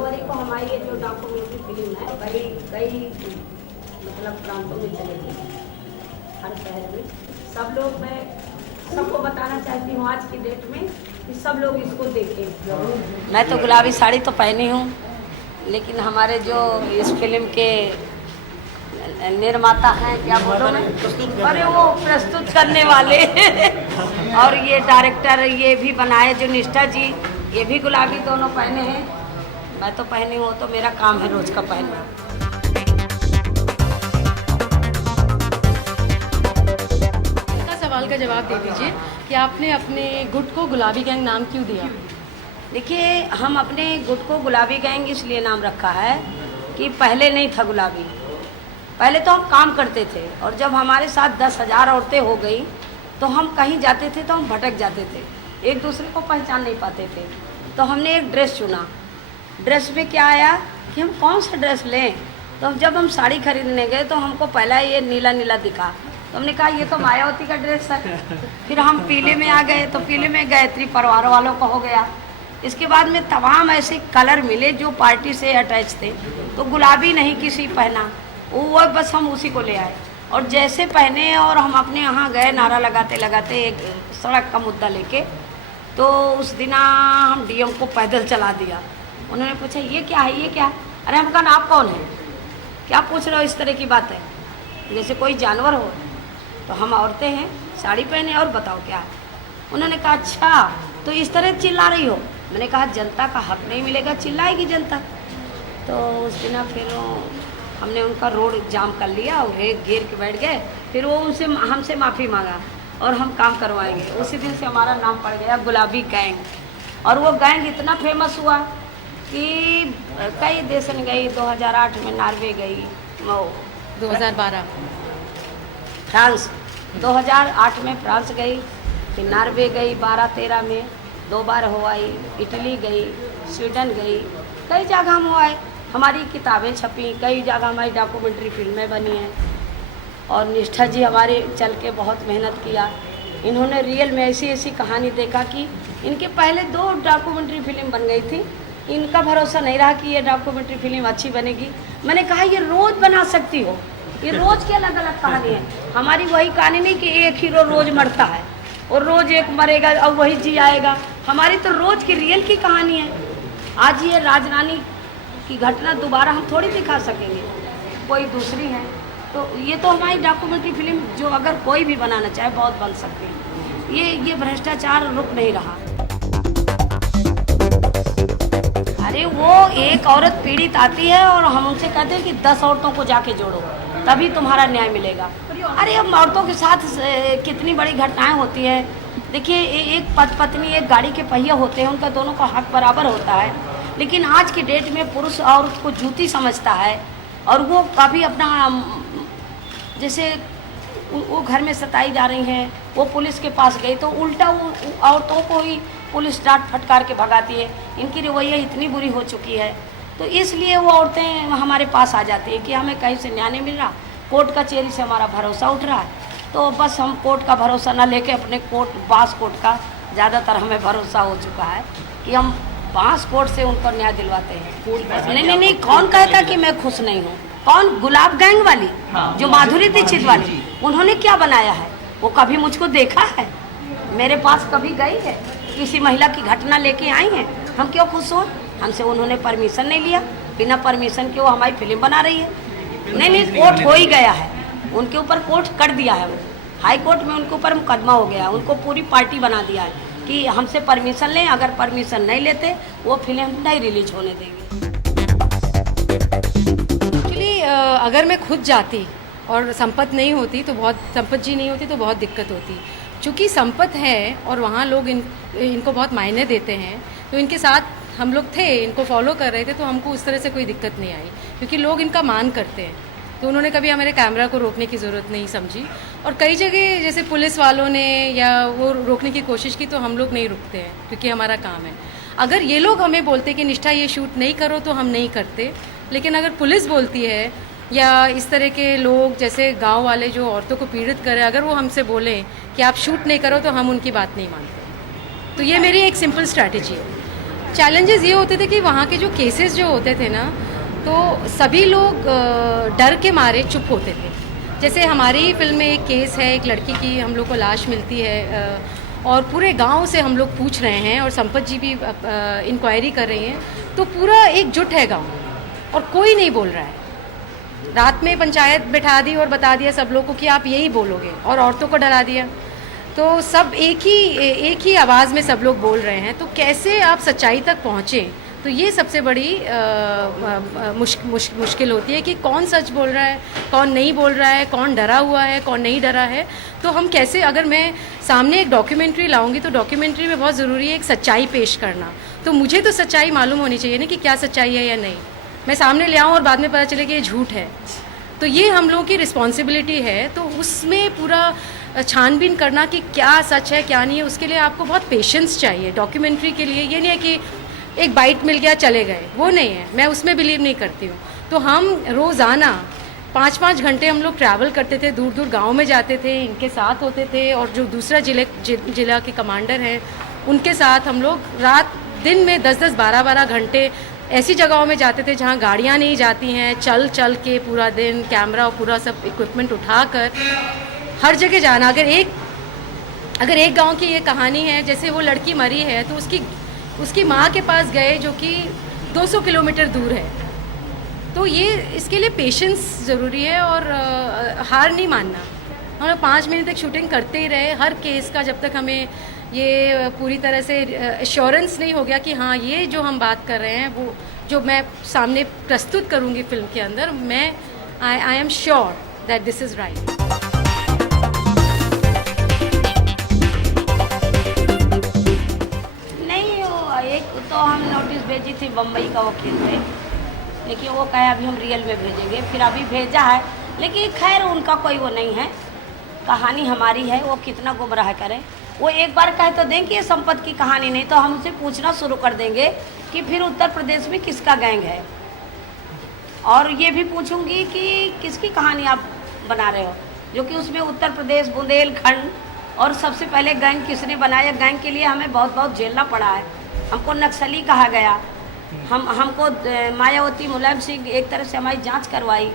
जनवरी को हमारी ये जो डॉक्यूमेंट्री फिल्म है कई मतलब प्रांतों में चलेगी, हर शहर में। सब लोग, मैं सबको बताना चाहती हूँ आज की डेट में कि सब लोग इसको देखें। मैं तो गुलाबी साड़ी तो पहनी हूँ, लेकिन हमारे जो इस फिल्म के निर्माता हैं, क्या बोलो मैं, अरे वो प्रस्तुत करने वाले और ये डायरेक्टर ये भी बनाए जो निष्ठा जी, ये भी गुलाबी दोनों पहने हैं। मैं तो पहनी हूँ, तो मेरा काम है रोज का पहनना। सवाल का जवाब दे दीजिए कि आपने अपने गुट को गुलाबी गैंग नाम क्यों दिया? देखिए, हम अपने गुट को गुलाबी गैंग इसलिए नाम रखा है कि पहले नहीं था गुलाबी। पहले तो हम काम करते थे, और जब हमारे साथ 10,000 औरतें हो गई तो हम कहीं जाते थे तो हम भटक जाते थे, एक दूसरे को पहचान नहीं पाते थे। तो हमने एक ड्रेस चुना। ड्रेस में क्या आया कि हम कौन सा ड्रेस लें। तो जब हम साड़ी खरीदने गए तो हमको पहला ये नीला नीला दिखा, तो हमने कहा ये तो मायावती का ड्रेस है। फिर हम पीले में आ गए, तो पीले में गायत्री परिवार वालों का हो गया। इसके बाद में तमाम ऐसे कलर मिले जो पार्टी से अटैच थे, तो गुलाबी नहीं किसी पहना, वो बस हम उसी को ले आए और जैसे पहने और हम अपने यहाँ गए नारा लगाते लगाते एक सड़क का मुद्दा लेके। तो उस दिन हम डीएम को पैदल चला दिया। उन्होंने पूछा ये क्या है, ये क्या है? अरे हम कहा आप कौन है, क्या पूछ रहे हो, इस तरह की बात है, जैसे कोई जानवर हो। तो हम औरतें हैं, साड़ी पहने, और बताओ क्या है। उन्होंने कहा अच्छा तो इस तरह चिल्ला रही हो। मैंने कहा जनता का हक नहीं मिलेगा, चिल्लाएगी जनता। तो उस दिन फिर हमने उनका रोड जाम कर लिया और घेर के बैठ गए। फिर वो उनसे हमसे माफ़ी मांगा और हम काम करवाएंगे। उसी दिन से हमारा नाम पड़ गया गुलाबी गैंग। और वो गैंग इतना फेमस हुआ कि कई देश में गई। 2008 में नॉर्वे गई, 2012 फ्रांस, 2008 में फ्रांस गई, फिर नॉर्वे गई 12-13 में, 2 बार हो आई, इटली गई, स्वीडन गई, कई जगह हम हो आए। हमारी किताबें छपी, कई जगह हमारी डॉक्यूमेंट्री फिल्में बनी हैं। और निष्ठा जी हमारे चल के बहुत मेहनत किया। इन्होंने रियल में ऐसी ऐसी कहानी देखा कि इनके पहले 2 डॉक्यूमेंट्री फिल्म बन गई थी। इनका भरोसा नहीं रहा कि ये डॉक्यूमेंट्री फिल्म अच्छी बनेगी। मैंने कहा ये रोज़ बना सकती हो, ये रोज़ की अलग अलग कहानी है। हमारी वही कहानी नहीं कि एक हीरो रोज़ मरता है और रोज़ एक मरेगा और वही जी आएगा। हमारी तो रोज़ की रियल की कहानी है। आज ये राजरानी की घटना दोबारा हम थोड़ी दिखा सकेंगे, कोई दूसरी है। तो ये तो हमारी डॉक्यूमेंट्री फिल्म जो अगर कोई भी बनाना चाहे बहुत बन सकती है। ये भ्रष्टाचार रुक नहीं रहा। अरे वो एक औरत पीड़ित आती है और हम उनसे कहते हैं कि 10 औरतों को जाके जोड़ो, तभी तुम्हारा न्याय मिलेगा। अरे अब औरतों के साथ कितनी बड़ी घटनाएं होती है। देखिए, एक पत्नी एक गाड़ी के पहिए होते हैं, उनका दोनों का हक बराबर होता है। लेकिन आज की डेट में पुरुष औरत को जूती समझता है, और वो काफ़ी अपना जैसे वो घर में सताई जा रही हैं, वो पुलिस के पास गई तो उल्टा वो औरतों को ही पुलिस डांट फटकार के भगाती है। इनकी रवैया इतनी बुरी हो चुकी है, तो इसलिए वो औरतें हमारे पास आ जाती हैं कि हमें कहीं से न्याय नहीं मिल रहा, कोर्ट कचहरी से हमारा भरोसा उठ रहा है। तो बस हम कोर्ट का भरोसा ना लेके अपने बांस कोर्ट का ज़्यादातर हमें भरोसा हो चुका है कि हम बांस कोर्ट से उनको न्याय दिलवाते हैं। नहीं, कौन कहता कि मैं खुश नहीं हूँ? कौन? गुलाब गैंग वाली, जो माधुरी दीक्षित वाली, उन्होंने क्या बनाया है? वो कभी मुझको देखा है? मेरे पास कभी गई है? किसी महिला की घटना लेके आई हैं? हम क्यों खुश हों? हमसे उन्होंने परमिशन नहीं लिया, बिना परमिशन के वो हमारी फिल्म बना रही है। नहीं, कोर्ट हो ही गया है, उनके ऊपर कोर्ट कर दिया है। हाई कोर्ट में उनके ऊपर मुकदमा हो गया है, उनको पूरी पार्टी बना दिया है कि हमसे परमिशन लें, अगर परमिशन नहीं लेते वो फिल्म नहीं रिलीज होने देंगे। एक्चुअली अगर मैं खुद जाती और संपत नहीं होती तो संपत जी नहीं होती तो बहुत दिक्कत होती। चूँकि संपत है और वहाँ लोग इनको बहुत मायने देते हैं, तो इनके साथ हम लोग थे, इनको फॉलो कर रहे थे, तो हमको उस तरह से कोई दिक्कत नहीं आई, क्योंकि लोग इनका मान करते हैं। तो उन्होंने कभी हमारे कैमरा को रोकने की ज़रूरत नहीं समझी। और कई जगह जैसे पुलिस वालों ने या वो रोकने की कोशिश की, तो हम लोग नहीं रुकते हैं क्योंकि हमारा काम है। अगर ये लोग हमें बोलते कि निष्ठा ये शूट नहीं करो, तो हम नहीं करते। लेकिन अगर पुलिस बोलती है या इस तरह के लोग जैसे गांव वाले जो औरतों को पीड़ित करें, अगर वो हमसे बोलें कि आप शूट नहीं करो, तो हम उनकी बात नहीं मानते। तो ये मेरी एक सिंपल स्ट्रैटेजी है। चैलेंजेस ये होते थे कि वहाँ के जो केसेस जो होते थे ना, तो सभी लोग डर के मारे चुप होते थे। जैसे हमारी फिल्म में एक केस है, एक लड़की की हम लोग को लाश मिलती है और पूरे गांव से हम लोग पूछ रहे हैं और संपत जी भी इंक्वायरी कर रही हैं, तो पूरा एकजुट है गांव और कोई नहीं बोल रहा है। रात में पंचायत बैठा दी और बता दिया सब लोग को कि आप यही बोलोगे, और औरतों को डरा दिया। तो सब एक ही आवाज़ में सब लोग बोल रहे हैं। तो कैसे आप सच्चाई तक पहुँचें, तो ये सबसे बड़ी मुश्किल होती है कि कौन सच बोल रहा है, कौन नहीं बोल रहा है, कौन डरा हुआ है, कौन नहीं डरा है। तो हम कैसे, अगर मैं सामने एक डॉक्यूमेंट्री लाऊंगी तो डॉक्यूमेंट्री में बहुत ज़रूरी है एक सच्चाई पेश करना। तो मुझे तो सच्चाई मालूम होनी चाहिए ना कि क्या सच्चाई है या नहीं। मैं सामने ले आऊँ और बाद में पता चले कि ये झूठ है, तो ये हम लोगों की रिस्पॉन्सिबिलिटी है। तो उसमें पूरा छानबीन करना कि क्या सच है क्या नहीं है, उसके लिए आपको बहुत पेशेंस चाहिए डॉक्यूमेंट्री के लिए। ये नहीं है कि एक बाइट मिल गया चले गए, वो नहीं है, मैं उसमें बिलीव नहीं करती हूँ। तो हम रोज़ाना 5-5 घंटे हम लोग ट्रैवल करते थे, दूर दूर गांव में जाते थे, इनके साथ होते थे, और जो दूसरा जिला के कमांडर हैं उनके साथ हम लोग रात दिन में 10-10, 12-12 घंटे ऐसी जगहों में जाते थे जहाँ गाड़ियाँ नहीं जाती हैं, चल चल के पूरा दिन कैमरा और पूरा सब इक्विपमेंट उठाकर हर जगह जाना। अगर एक गांव की ये कहानी है, जैसे वो लड़की मरी है तो उसकी माँ के पास गए जो कि 200 किलोमीटर दूर है। तो ये इसके लिए पेशेंस ज़रूरी है और हार नहीं मानना। हम लोग 5 महीने तक शूटिंग करते ही रहे हर केस का, जब तक हमें ये पूरी तरह से एश्योरेंस नहीं हो गया कि हाँ ये जो हम बात कर रहे हैं वो जो मैं सामने प्रस्तुत करूँगी फिल्म के अंदर, मैं I am sure that this is right. तो हम नोटिस भेजी थी बम्बई का वकील थे, लेकिन वो कहे अभी हम रियल में भेजेंगे। फिर अभी भेजा है, लेकिन खैर उनका कोई वो नहीं है, कहानी हमारी है, वो कितना गुमराह करें। वो एक बार कहे तो दें कि ये संपत की कहानी नहीं, तो हम उनसे पूछना शुरू कर देंगे कि फिर उत्तर प्रदेश में किसका गैंग है, और ये भी पूछूंगी कि किसकी कहानी आप बना रहे हो, जो कि उसमें उत्तर प्रदेश, बुंदेलखंड और सबसे पहले गैंग किसने बनाया। गैंग के लिए हमें बहुत बहुत झेलना पड़ा है, हमको नक्सली कहा गया, हमको मायावती मुलायम सिंह एक तरह से हमारी जांच करवाई,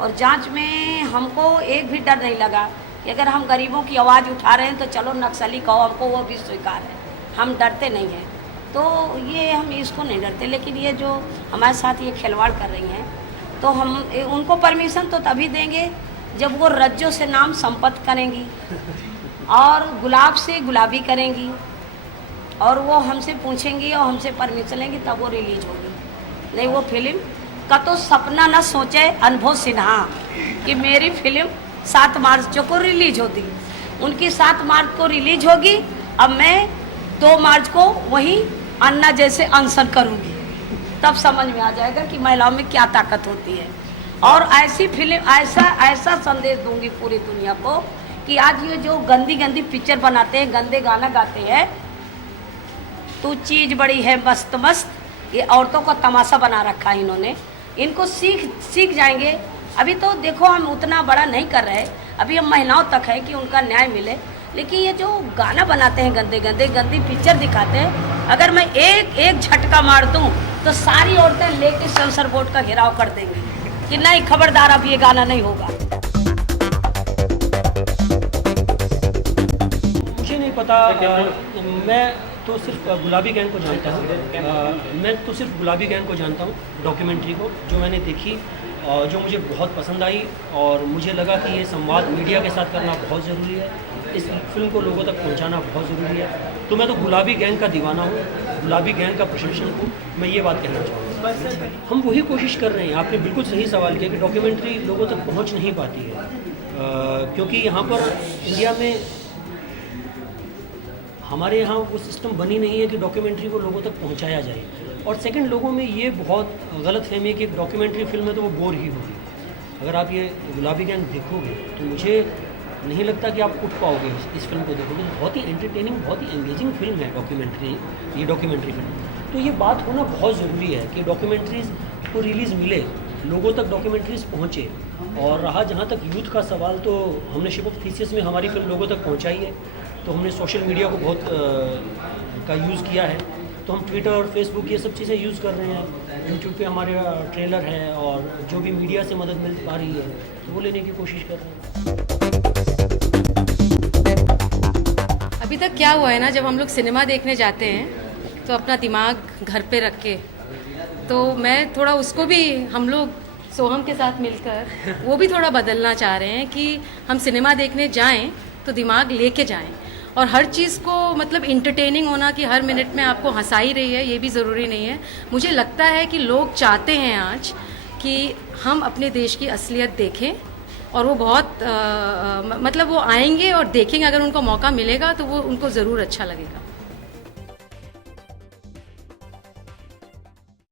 और जांच में हमको एक भी डर नहीं लगा कि अगर हम गरीबों की आवाज़ उठा रहे हैं तो चलो नक्सली कहो, हमको वो भी स्वीकार है, हम डरते नहीं हैं। तो ये हम इसको नहीं डरते, लेकिन ये जो हमारे साथ ये खिलवाड़ कर रही हैं, तो हम उनको परमिशन तो तभी देंगे जब वो रज्जों से नाम संपत करेंगी और गुलाब से गुलाबी करेंगी, और वो हमसे पूछेंगी और हमसे परमिशन लेंगी, तब वो रिलीज होगी। नहीं, वो फिल्म का तो सपना न सोचे अनुभव सिन्हा कि मेरी फिल्म 7 मार्च को रिलीज होती, उनकी 7 मार्च को रिलीज होगी। अब मैं 2 मार्च को वहीं अन्ना जैसे अनशन करूँगी, तब समझ में आ जाएगा कि महिलाओं में क्या ताकत होती है। और ऐसी फिल्म, ऐसा संदेश दूंगी पूरी दुनिया को कि आज ये जो गंदी गंदी पिक्चर बनाते हैं, गंदे गाना गाते हैं, तो चीज़ बड़ी है मस्त मस्त, ये औरतों का तमाशा बना रखा है इन्होंने, इनको सीख जाएंगे। अभी तो देखो हम उतना बड़ा नहीं कर रहे, अभी हम महिलाओं तक है कि उनका न्याय मिले, लेकिन ये जो गाना बनाते हैं, गंदी पिक्चर दिखाते हैं, अगर मैं एक झटका मार दूं तो सारी औरतें लेके सेंसर बोर्ड का घेराव कर देंगी कि नहीं, खबरदार, अब ये गाना नहीं होगा। मुझे नहीं पता, मैं तो सिर्फ गुलाबी गैंग को जानता हूँ, डॉक्यूमेंट्री को जो मैंने देखी, जो मुझे बहुत पसंद आई, और मुझे लगा कि ये संवाद मीडिया के साथ करना बहुत ज़रूरी है, इस फिल्म को लोगों तक पहुंचाना बहुत ज़रूरी है। तो मैं तो गुलाबी गैंग का दीवाना हूँ, गुलाबी गैंग का प्रशंसक हूँ, मैं ये बात कहना चाहूँगा। हम वही कोशिश कर रहे हैं, आपने बिल्कुल सही सवाल किया कि डॉक्यूमेंट्री लोगों तक पहुँच नहीं पाती है, क्योंकि यहाँ पर इंडिया में हमारे यहाँ वो सिस्टम बनी नहीं है कि डॉक्यूमेंट्री को लोगों तक पहुँचाया जाए। और सेकंड, लोगों में ये बहुत गलत फहमी है कि एक डॉक्यूमेंट्री फिल्म है तो वो बोर ही होगी। अगर आप ये गुलाबी गैंग देखोगे तो मुझे नहीं लगता कि आप उठ पाओगे इस फिल्म को देखोगे। बहुत ही एंटरटेनिंग, बहुत ही एंगेजिंग फिल्म है ये डॉक्यूमेंट्री फिल्म। तो ये बात होना बहुत ज़रूरी है कि डॉक्यूमेंट्रीज़ को रिलीज़ मिले, लोगों तक डॉक्यूमेंट्रीज़ पहुँचे। और रहा जहाँ तक यूथ का सवाल, तो हमने शिप ऑफ थीसिस में हमारी फिल्म लोगों तक पहुँचाई है, तो हमने सोशल मीडिया को बहुत का यूज़ किया है, तो हम ट्विटर और फेसबुक ये सब चीज़ें यूज़ कर रहे हैं। यूट्यूब पे हमारे ट्रेलर है और जो भी मीडिया से मदद मिल पा रही है तो वो लेने की कोशिश कर रहे हैं। अभी तक क्या हुआ है ना, जब हम लोग सिनेमा देखने जाते हैं तो अपना दिमाग घर पे रख के, तो मैं थोड़ा उसको भी हम लोग सोहम के साथ मिलकर वो भी थोड़ा बदलना चाह रहे हैं कि हम सिनेमा देखने जाएं तो दिमाग लेके जाएं, और हर चीज़ को मतलब इंटरटेनिंग होना कि हर मिनट में आपको हंसा ही रही है, ये भी ज़रूरी नहीं है। मुझे लगता है कि लोग चाहते हैं आज कि हम अपने देश की असलियत देखें, और वो बहुत मतलब वो आएंगे और देखेंगे, अगर उनको मौका मिलेगा तो वो उनको ज़रूर अच्छा लगेगा।